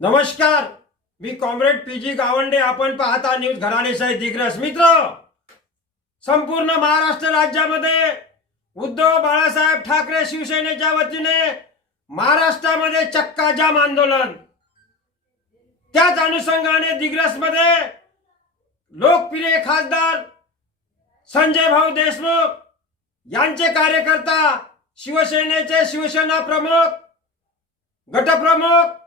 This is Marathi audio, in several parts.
नमस्कार मी कॉम्रेड पी जी गावंडे. आपण पाहता न्यूज घराणेशाही दिग्रस. मित्र संपूर्ण महाराष्ट्र राज्यामध्ये उद्धव बाळासाहेब ठाकरे शिवसेनेच्या वतीने महाराष्ट्रामध्ये चक्काजाम आंदोलन. त्याच अनुषंगाने दिग्रसमध्ये लोकप्रिय खासदार संजय भाऊ देशमुख यांचे कार्यकर्ता शिवसेनेचे शिवसेना प्रमुख गटप्रमुख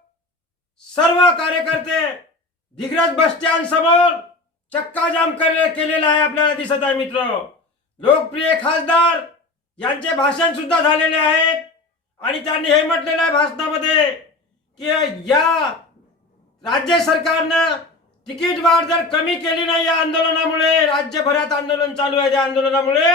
सर्व कार्यकर्ते दिग्रज बस स्टँड समोर चक्काजाम केले केलेला आहे आपल्याला दिसत आहे मित्र. लोकप्रिय खासदार यांचे भाषण सुद्धा झालेले आहेत. आणि त्यांनी हे म्हटलेलं आहे भाषणामध्ये की या राज्य सरकारनं तिकीट वाढ जर कमी केली नाही या आंदोलनामुळे राज्यभरात आंदोलन चालू आहे त्या आंदोलनामुळे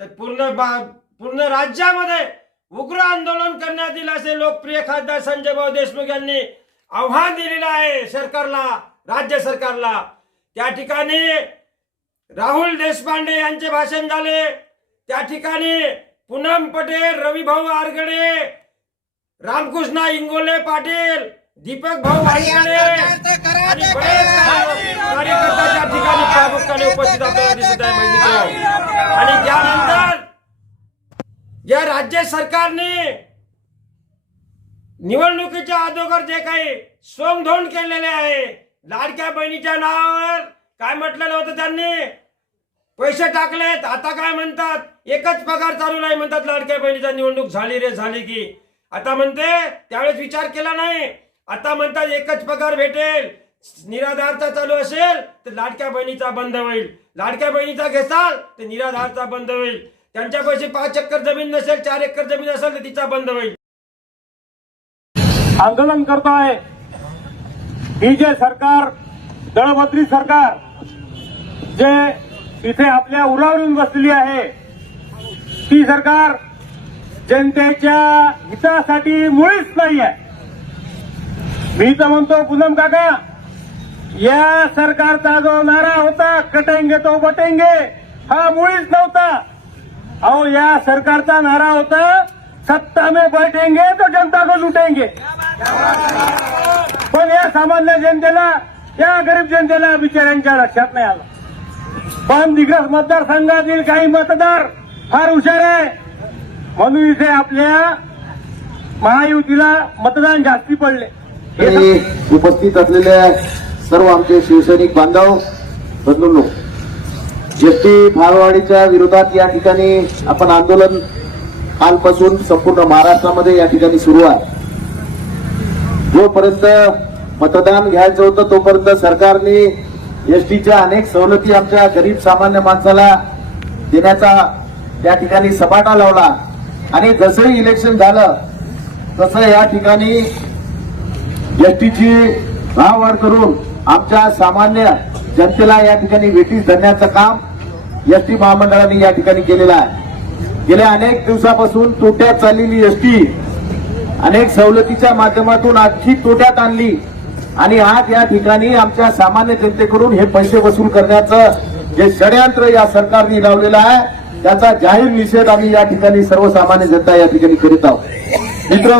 तर पूर्ण बा- पूर्ण राज्यामध्ये उग्र आंदोलन करण्यात येईल असे लोकप्रिय खासदार संजय भाऊ देशमुख यांनी आव्हान दिलेलं आहे सरकारला राज्य सरकारला. त्या ठिकाणी राहुल देशपांडे यांचे भाषण झाले. त्या ठिकाणी पूनम पटेल रविभाऊ आरगडे रामकृष्ण इंगोले पाटील दीपक भाऊ आणि कार्यकर्ता त्या ठिकाणी प्रामुख्याने उपस्थित आपल्याला दिसत आहे आणि त्यानंतर या राज्य सरकारने निवडणुकीच्या अगोदर जे काही सोमधोंड केलेले आहे लाडक्या बहिणीच्या नावावर काय म्हटलेलं होतं त्यांनी? पैसे टाकलेत. आता काय म्हणतात? एकच पगार चालू नाही म्हणतात लाडक्या बहिणीचा. निवडणूक झाली रे झाली की. आता म्हणते त्यावेळेस विचार केला नाही. आता म्हणतात एकच पगार भेटेल. निराधारचा चालू असेल तर लाडक्या बहिणीचा बंद होईल. लाडक्या बहिणीचा घेसाल तर निराधारचा बंद होईल. त्यांच्या पैसे पाच एकर जमीन नसेल चार एकर जमीन असेल तर तिचा बंद होईल. आंदोलन करतोय. ही जे सरकार दळभद्री सरकार जे इथे आपल्या उरावरून बसलेली आहे ती सरकार जनतेच्या हितासाठी मुळीच नाही आहे. मी तर म्हणतो पूनम काका या सरकारचा जो नारा होता कटेंगे तो बटेंगे हा मुळीच नव्हता. अहो या सरकारचा नारा होता सत्ता में बैठेंगे तो जनता को लुटेंगे. पण या सामान्य जनतेला या गरीब जनतेला बिचाऱ्यांच्या लक्षात नाही आलं. पण दिग्रस मतदारसंघातील काही मतदार फार हुशार आहे. म्हणून इथे आपल्या महायुतीला मतदान जास्ती पडले. उपस्थित असलेल्या सर्व आमचे शिवसैनिक बांधव बंधूंनो एसटी फाळवाडीच्या विरोधात या ठिकाणी आपण आंदोलन कालपासून संपूर्ण महाराष्ट्रामध्ये या ठिकाणी सुरू आहे. जोपर्यंत मतदान घ्यायचं होतं तोपर्यंत सरकारने एसटीच्या अनेक सवलती आमच्या गरीब सामान्य माणसाला देण्याचा त्या ठिकाणी सपाटा लावला. आणि जसंही इलेक्शन झालं तसं या ठिकाणी एसटीची भाववाढ करून आमच्या सामान्य जनतेला या ठिकाणी वेटीस धरण्याचं काम एसटी महामंडळाने या ठिकाणी केलेलं आहे. गेल्या अनेक दिवसापासून तोट्यात चाललेली एसटी अनेक सवलतीच्या माध्यमातून आजची तोट्यात आणली. आणि आज या ठिकाणी आमच्या सामान्य जनतेकडून हे पैसे वसूल करण्याचं जे षडयंत्र या सरकारने लावलेलं आहे त्याचा जाहीर निषेध आम्ही या ठिकाणी सर्वसामान्य जनता या ठिकाणी करीत आहोत. मित्र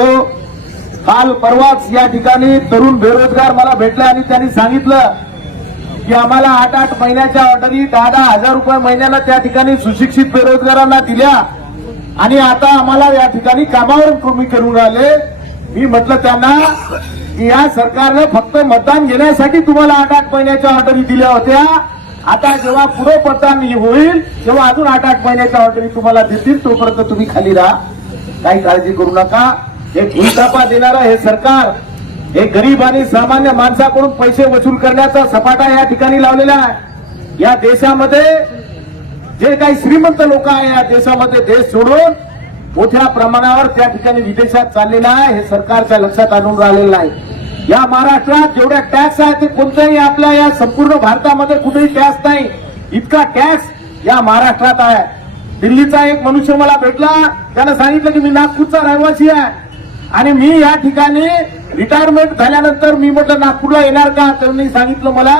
काल परवाच या ठिकाणी तरुण बेरोजगार मला भेटले आणि त्यांनी सांगितलं की आम्हाला आठ आठ महिन्याच्या ऑर्डरी दहा दहा हजार रुपये महिन्याला त्या ठिकाणी सुशिक्षित बेरोजगारांना दिल्या. आणि आता आम्हाला या ठिकाणी कामावर कमी करून राहिले मी म्हटलं त्यांना की या सरकारनं फक्त मतदान घेण्यासाठी तुम्हाला आठ आठ महिन्याच्या ऑर्डरी दिल्या होत्या. आता जेव्हा पुढे मतदान होईल तेव्हा अजून आठ आठ महिन्याच्या ऑर्डरी तुम्हाला देतील तोपर्यंत तुम्ही खाली राहा. काही काळजी करू नका. हे भूलतापा देणारं हे सरकार हे गरीब आणि सामान्य माणसाकडून पैसे वसूल करण्याचा सपाटा या ठिकाणी लावलेला आहे. या देशामध्ये जे काही श्रीमंत लोक आहे या देशामध्ये देश सोडून मोठ्या प्रमाणावर त्या ठिकाणी विदेशात चाललेलं आहे हे सरकारच्या लक्षात आणून राहिलेलं आहे. या महाराष्ट्रात जेवढ्या टॅक्स आहे ते कोणत्याही आपल्या या संपूर्ण भारतामध्ये कुठेही टॅक्स नाही. इतका टॅक्स या महाराष्ट्रात आहे. दिल्लीचा एक मनुष्य मला भेटला त्यानं सांगितलं की मी नागपूरचा रहिवासी आहे. आणि मी या ठिकाणी रिटायरमेंट झाल्यानंतर मी म्हटलं नागपूरला येणार का? त्यांनी सांगितलं मला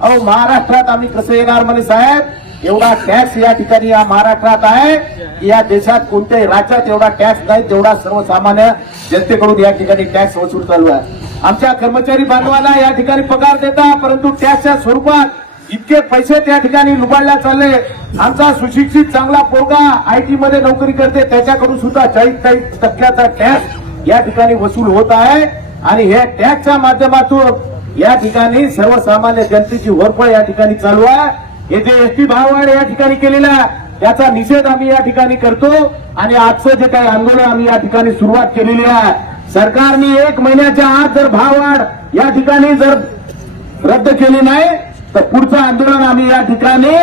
अहो महाराष्ट्रात आम्ही कसं येणार म्हणे साहेब? एवढा टॅक्स या ठिकाणी या महाराष्ट्रात आहे. या देशात कोणत्याही राज्यात एवढा टॅक्स नाही तेवढा सर्वसामान्य जनतेकडून या ठिकाणी टॅक्स वसूल चालू आहे. आमच्या कर्मचारी बांधवांना या ठिकाणी पगार देता परंतु टॅक्सच्या स्वरूपात इतके पैसे त्या ठिकाणी लुबाडल्या चालले. आमचा सुशिक्षित चांगला पोरगा आयटी मध्ये नोकरी करते त्याच्याकडून सुद्धा चाळीस चाळीस टक्क्याचा टॅक्स या ठिकाणी वसूल होत आहे. आणि हे टॅक्सच्या माध्यमातून या ठिकाणी सर्वसामान्य जनतेची वरपळ या ठिकाणी चालू आहे. हे जे एसटी भाववाढ या ठिकाणी केलेला याचा त्याचा निषेध आम्ही या ठिकाणी करतो आणि आजचं जे काही आंदोलन आम्ही या ठिकाणी सुरुवात केलेली आहे सरकारने एक महिन्याच्या आत जर भाववाढ या ठिकाणी जर रद्द केली नाही तर पुढचं आंदोलन आम्ही या ठिकाणी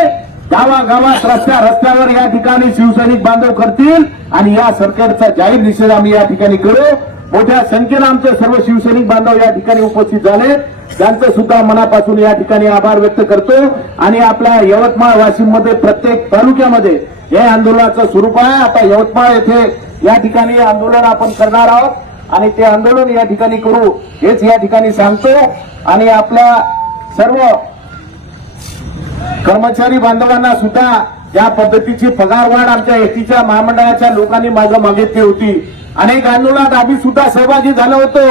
गावागावात रस्त्या रस्त्यावर या ठिकाणी शिवसैनिक बांधव करतील आणि या सरकारचा जाहीर निषेध आम्ही या ठिकाणी करू. मोठ्या संख्येनं आमचे सर्व शिवसैनिक बांधव या ठिकाणी उपस्थित झाले. त्यांचं सुद्धा मनापासून या ठिकाणी आभार व्यक्त करतो. आणि आपल्या यवतमाळ वाशिममध्ये प्रत्येक तालुक्यामध्ये हे आंदोलनाचं स्वरूप आहे. आता यवतमाळ येथे या ठिकाणी आंदोलन आपण करणार आहोत. आणि ते आंदोलन या ठिकाणी करू हेच या ठिकाणी सांगतो. आणि आपल्या सर्व कर्मचारी बांधवांना सुद्धा ज्या पद्धतीची पगारवाढ आमच्या एसटीच्या महामंडळाच्या लोकांनी मागं मागितली होती. अनेक आंदोलनात आम्ही सुद्धा सहभागी झालो होतो.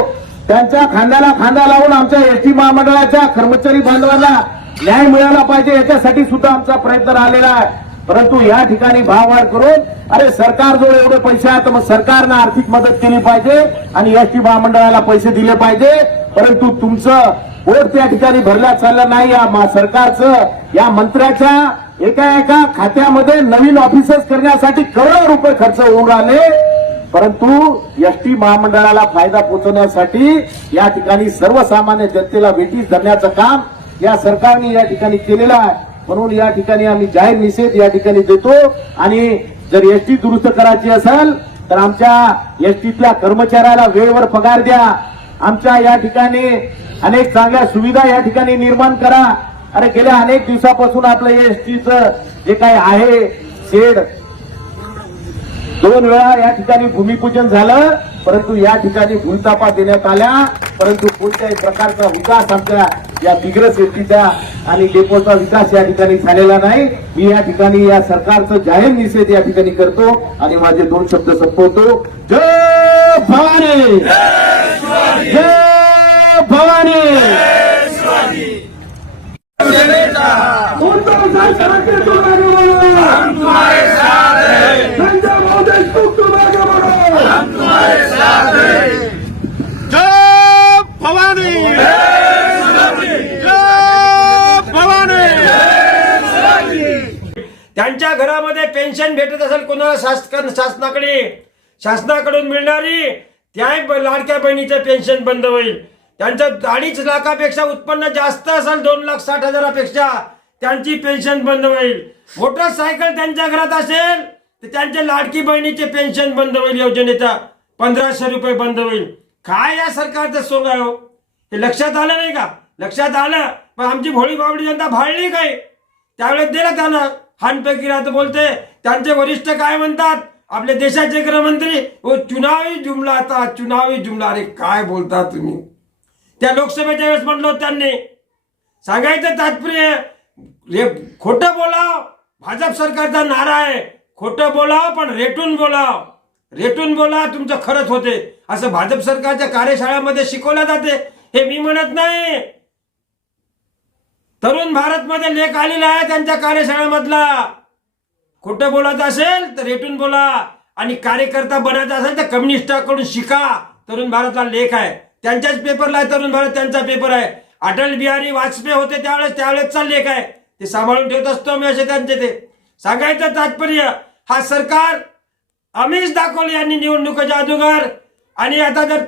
त्यांच्या खांद्याला खांदा लावून आमच्या एसटी महामंडळाच्या कर्मचारी बांधवांना न्याय मिळाला पाहिजे याच्यासाठी सुद्धा आमचा प्रयत्न राहिलेला आहे. परंतु या ठिकाणी भाववाढ करून अरे सरकारजवळ एवढे पैसे आहेत तर मग सरकारनं आर्थिक मदत केली पाहिजे आणि एसटी महामंडळाला पैसे दिले पाहिजे. परंतु तुमचं पोट त्या ठिकाणी भरल्या चाललं नाही. या सरकारचं या मंत्र्याच्या एका एका खात्यामध्ये नवीन ऑफिसर्स करण्यासाठी करोडो रुपये खर्च होऊन राहिले. परंतु एसटी महामंडळाला फायदा पोहोचवण्यासाठी या ठिकाणी सर्वसामान्य जनतेला वेटीस धरण्याचं काम या सरकारने या ठिकाणी केलेलं आहे. म्हणून या ठिकाणी आम्ही जाहीर निषेध या ठिकाणी देतो. आणि जर एसटी दुरुस्त करायची असेल तर आमच्या एसटीतल्या कर्मचाऱ्याला वेळेवर पगार द्या. आमच्या या ठिकाणी अनेक चांगल्या सुविधा या ठिकाणी निर्माण करा. अरे गेल्या अनेक दिवसापासून आपलं एसटीचं जे काही आहे शेड दोन वेळा या ठिकाणी भूमिपूजन झालं परंतु या ठिकाणी भूलतापा देण्यात आल्या परंतु कोणत्याही प्रकारचा विकास आमच्या या दिग्रस एसटीच्या आणि डेपोचा विकास या ठिकाणी झालेला नाही. मी या ठिकाणी या सरकारचं जाहीर निषेध या ठिकाणी करतो आणि माझे दोन शब्द संपवतो. जय भवानी जय भवानी उद्धव सरकार के तुम आगे बढ़ो हम तुम्हारे साथ हैं संजय मोदी तुम आगे बढ़ो हम तुम्हारे साथ हैं जय भवानी जय भवानी त्यांच्या घरामध्ये पेन्शन भेटत असेल कोणाला शासन शासनाकडे. शासनाकडून मिळणारी त्याही लाडक्या बहिणीचं पेन्शन बंद होईल. त्यांचं अडीच लाखापेक्षा उत्पन्न जास्त असेल दोन लाख साठ हजारापेक्षा त्यांची पेन्शन बंद होईल. मोटरसायकल त्यांच्या घरात असेल तर त्यांच्या लाडकी बहिणीचे पेन्शन बंद होईल योजनेचा. पंधराशे रुपये बंद होईल. काय या सरकारचं सोंग आहे हो? हे लक्षात आलं नाही का? लक्षात आलं पण आमची भोळी बावडी जनता भाळली काय? त्यावेळेस दिलं त्यांना हानपैकी राहत बोलते. त्यांचे वरिष्ठ काय म्हणतात? आपले देशाचे गृहमंत्री व चुनावी जुमला आता चुनावी जुमला. अरे काय बोलता तुम्ही? त्या लोकसभेच्या वेळेस म्हणलो त्यांनी. सांगायचं तात्पर्य रे खोटं बोलाव. भाजप सरकारचा नारा आहे. खोटं बोलाव पण रेटून बोलाव. रेटून बोला तुमचं खरंच होते. असं भाजप सरकारच्या कार्यशाळामध्ये शिकवलं जाते. हे मी म्हणत नाही. तरुण भारत मध्ये लेख आलेला आहे त्यांच्या कार्यशाळेमधला. खोटं बोलायचं असेल तर रेटून बोला. आणि कार्यकर्ता बनायचा असेल तर कम्युनिस्टाकडून शिका. तरुण भारतला लेख आहे. त्यांच्याच पेपरला आहे तरुण भारत त्यांचा पेपर आहे. अटल बिहारी वाजपेयी होते त्यावेळेस त्यावेळेसचा लेख आहे. ते सांभाळून ठेवत असतो मी असे त्यांचे ते. सांगायचं तात्पर्य हा सरकार आम्हीच दाखवले यांनी निवडणुकीच्या अगोदर आणि आता जर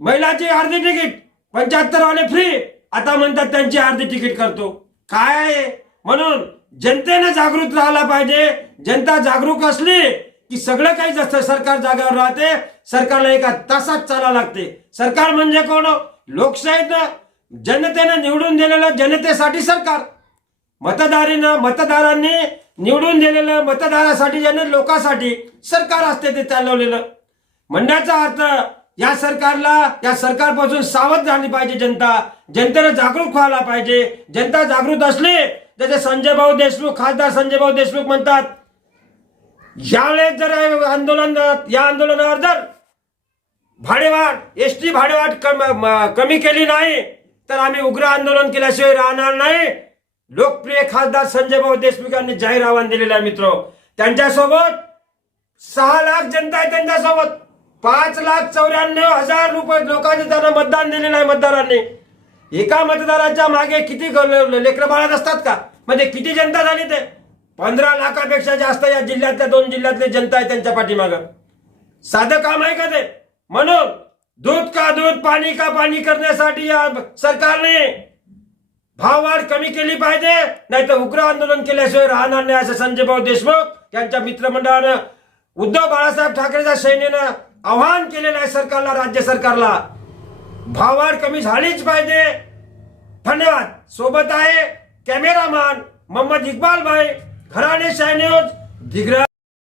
महिलाची अर्धी तिकीट पंच्याहत्तर वाले फ्री आता म्हणतात त्यांची अर्धी तिकीट करतो. काय आहे? म्हणून जनतेनं जागृत राहायला पाहिजे. जनता जागरूक असली की सगळं काही जास्त सरकार जागेवर राहते सरकारला एका तासात चाला लागते. सरकार म्हणजे कोण? लोकशाहीत जनतेनं निवडून दिलेलं जनतेसाठी सरकार. मतदारीनं मतदारांनी निवडून दिलेलं मतदारासाठी ज्याने लोकांसाठी सरकार असते ते चालवलेलं. म्हणण्याचा अर्थ या सरकारला या सरकारपासून सावध झाली पाहिजे जनता. जनतेला जागरूक व्हायला पाहिजे. जनता जागृत असली जसे संजय भाऊ देशमुख खासदार संजय भाऊ देशमुख म्हणतात. यावेळेस जर आंदोलन या आंदोलनावर जर भाडेवाढ एस टी भाडेवाढ कम- कमी केली नाही तर आम्ही उग्र आंदोलन केल्याशिवाय राहणार नाही. लोकप्रिय खासदार संजय भाऊ देशमुख यांनी जाहीर आव्हान दिलेलं आहे मित्र. त्यांच्यासोबत सहा लाख जनता आहे त्यांच्यासोबत. पाच लाख चौऱ्याण्णव हजार रुपये लोकांनी त्यांना मतदान दिलेलं आहे मतदारांनी. एका मतदाराच्या मागे किती लेकर बाळात असतात का? म्हणजे किती जनता झाली ते? पंधरा लाखापेक्षा जास्त या जिल्ह्यातल्या दोन जिल्ह्यातले जनता आहे त्यांच्या पाठीमागं. साधं काम आहे का ते? म्हणून दूध का दूध पाणी का पाणी करण्यासाठी या सरकारने भाववाढ कमी केली पाहिजे नाही उग्र आंदोलन केल्याशिवाय राहणार नाही असं संजय भाऊ देशमुख यांच्या मित्रमंडळानं उद्धव बाळासाहेब ठाकरेच्या सैन्यानं आव्हान केलेलं आहे सरकारला राज्य सरकारला. भाववाढ कमी झालीच पाहिजे. धन्यवाद. सोबत आहे कॅमेरामॅन मोहम्मद इकबाल भाई. घराणे शाह न्यूज